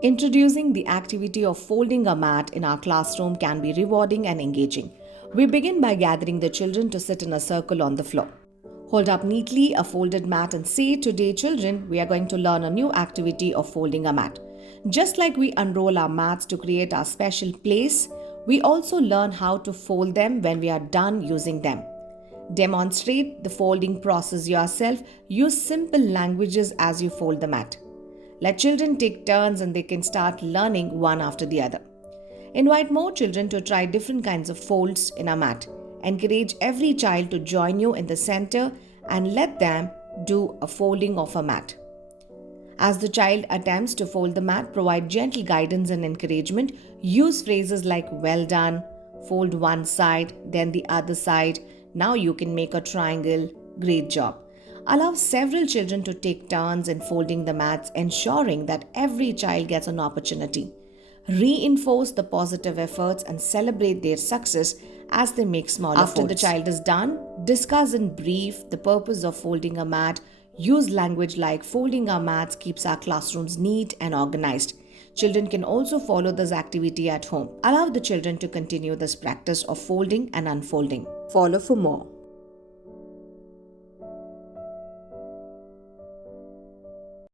Introducing the activity of folding a mat in our classroom can be rewarding and engaging. We begin by gathering the children to sit in a circle on the floor. Hold up neatly a folded mat and say, "Today, children, we are going to learn a new activity of folding a mat." Just like we unroll our mats to create our special place, we also learn how to fold them when we are done using them. Demonstrate the folding process yourself. Use simple languages as you fold the mat. Let children take turns and they can start learning one after the other. Invite more children to try different kinds of folds in a mat. Encourage every child to join you in the center and let them do a folding of a mat. As the child attempts to fold the mat, provide gentle guidance and encouragement. Use phrases like "well done," "fold one side, then the other side," "now you can make a triangle," "great job." Allow several children to take turns in folding the mats, ensuring that every child gets an opportunity. Reinforce the positive efforts and celebrate their success as they make smaller folds. After the child is done, discuss in brief the purpose of folding a mat. Use language like "folding our mats keeps our classrooms neat and organized." Children can also follow this activity at home. Allow the children to continue this practice of folding and unfolding. Follow for more.